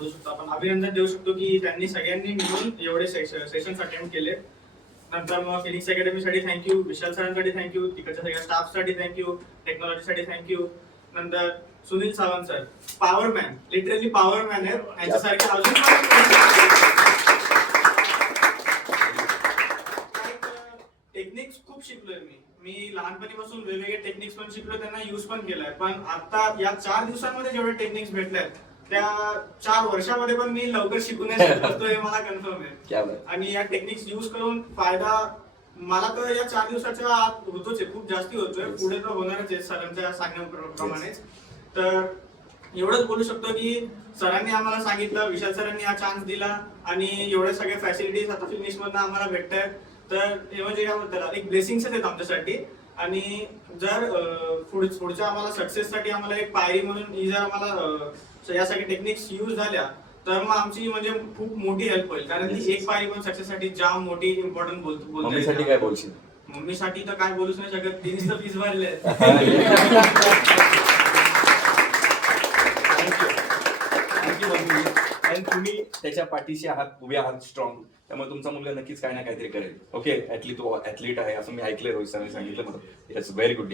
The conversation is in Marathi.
बोलू शकतो आपण अभिनंदन देऊ शकतो की त्यांनी सगळ्यांनी मिळून एवढे सेशन्स अटेम्प्ट केले. नंतर मग फिनिक्स अकॅडमीसाठी थँक्यू, विशाल सरांसाठी थँक्यू, तिकडच्या सगळ्या स्टाफसाठी थँक्यू, टेक्नॉलॉजीसाठी थँक्यू. नंतर सुनील सावंत सर, पॉवरमॅन, लिटरली पॉवरमॅन आहे. यांच्यासारखे अजून टेक्निक्स खूप शिकलोय मी लहानपणीपासून वेगवेगळे टेक्निक्स पण शिकलोय, त्यांना युज पण केलाय. पण आता या 4 दिवसांमध्ये जेवढे टेक्निक्स भेटल्यात त्या 4 वर्षामध्ये पण मी लवकर शिकू नाही शकतो हे मला कन्फर्म आहे. आणि या टेक्निक्स युज करून फायदा मला तर या 4 दिवसाच्या आत होतोच आहे, खूप जास्ती होतोय, पुढे तर होणारच आहे सरांच्या सांगण्याप्रमाणेच. तर एवढंच बोलू शकतो की सरांनी आम्हाला सांगितलं, विशाल सरांनी हा चान्स दिला आणि एवढ्या सगळ्या फॅसिलिटीज आता फिनिक्स मधनं आम्हाला भेटतायत. तर हे म्हणजे काय म्हणतात एक ब्लेसिंग्स आहेत आमच्यासाठी. आणि जर पुढच्या आम्हाला सक्सेससाठी आम्हाला एक पायरी म्हणून ही जर आम्हाला यासाठी टेक्निक्स यूज झाल्या तर मग आमची म्हणजे खूप मोठी हेल्प होईल. कारण की एक पायरी पण सक्सेससाठी जाम मोठी इम्पॉर्टंट बोलतो. मम्मीसाठी काय बोलशील? मम्मीसाठी तर काय बोलूच नाही शकत, तिनेच तर फीस भरले. आणि तुम्ही त्याच्या पाठीशी आहात, उभे आहात स्ट्रॉंग. त्यामुळे तुमचा मुलगा नक्कीच काही ना काहीतरी करेल. ओके, ऍटली तो ऍथलीट आहे असं मी ऐकलंय, रोहित सरांनी सांगितलं मला. It's very good.